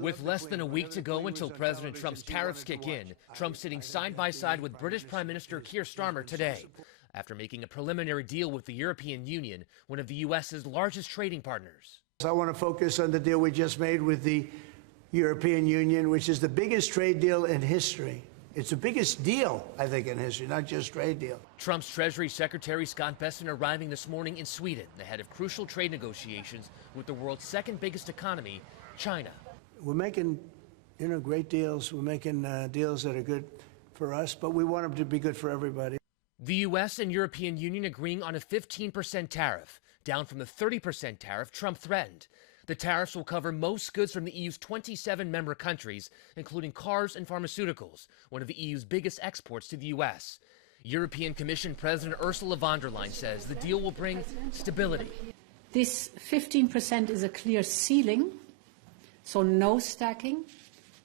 With less than a week to go until President Trump's tariffs kick in, Trump sitting side by side with British Prime Minister Keir Starmer today, after making a preliminary deal with the European Union, one of the U.S.'s largest trading partners. I want to focus on the deal we just made with the European Union, which is the biggest trade deal in history. It's the biggest deal, I think, in history, not just trade deal. Trump's Treasury Secretary Scott Bessent arriving this morning in Sweden ahead of crucial trade negotiations with the world's second biggest economy, China. We're making, great deals. We're making deals that are good for us, but we want them to be good for everybody. The U.S. and European Union agreeing on a 15% tariff, down from the 30% tariff Trump threatened. The tariffs will cover most goods from the EU's 27 member countries, including cars and pharmaceuticals, one of the EU's biggest exports to the U.S. European Commission President Ursula von der Leyen says the deal will bring stability. This 15% is a clear ceiling, so no stacking,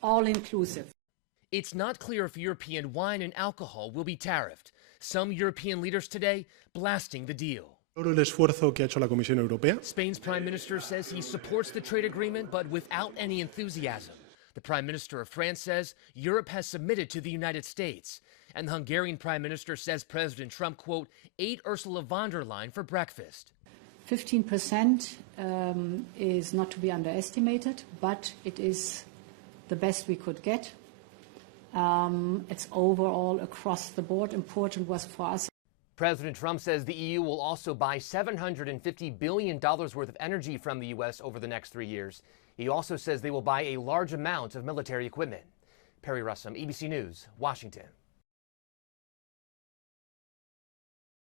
all inclusive. It's not clear if European wine and alcohol will be tariffed. Some European leaders today blasting the deal. Spain's Prime Minister says he supports the trade agreement, but without any enthusiasm. The Prime Minister of France says Europe has submitted to the United States. And the Hungarian Prime Minister says President Trump, quote, ate Ursula von der Leyen for breakfast. 15% is not to be underestimated, but it is the best we could get. It's overall across the board important was for us. President Trump says the EU will also buy $750 billion worth of energy from the U.S. over the next 3 years. He also says they will buy a large amount of military equipment. Perry Russum, ABC News, Washington.